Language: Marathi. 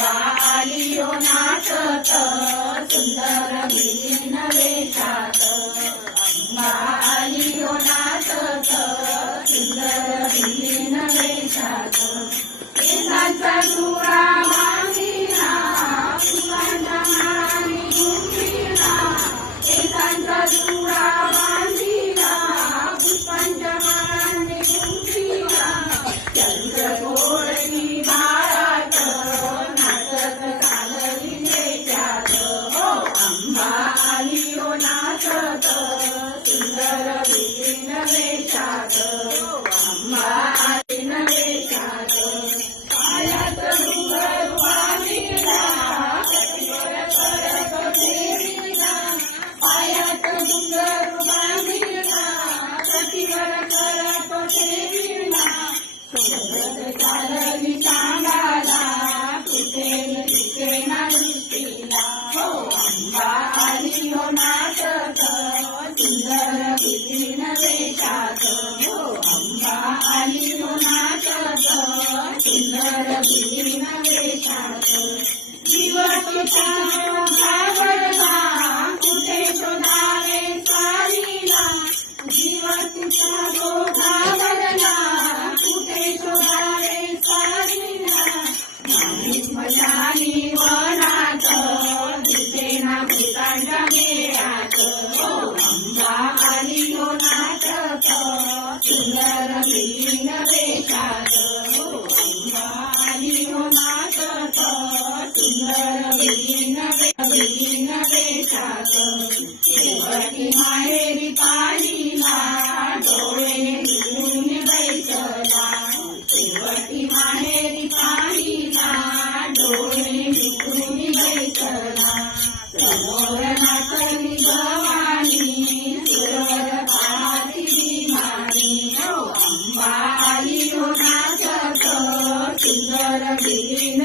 आलियो नाचत सुंदर विलीन वेशात अंबा आलियो नाचत सुंदर विलीन वेशात केसांचा चुरा मांडीला फुलांच्या माळांनी गुंफीला केसांचा चुरा मांडीला पुष्पांच्या माळांनी गुंफीला चंद्रकोळी भारात नाचत चालली वेशात हो अंबा आलियो नाचत सुंदर विलीन वेशात अंबा आलिन वेशात पायात घुंघरू बांधिला कटीवर करत फेरीला पायात घुंघरू बांधिला कटीवर करत फेरीला सोबत चालली चांगाला कुठे तिथे ना दृष्टीला हो अंबा आलियो नाचत सुंदर विलीन वेशात हो अंबा आलियो नाचत सुंदर विलीन वेशात जीव तुझा घाबरला कुठे शोधावे सारीला जीव तुझा घाबरला कुठे शोधावे सारीला स्मशानी वनात दिसेना भूतांच्या मेळात हो अंबा आलियो नाचत सुंदर विलीन वेशात हो अंबा आलियो नाचत सुंदर विलीन वेशात शेवटी माहेरी पाहिला डोळे मिळून बैसला शेवटी माहेरी पाहिला डोळे मिळून बैसला समोर नाचली गवाणी सुरवर पाहती भीमानी हो अंबा आलियो नाचत सुंदर विलीन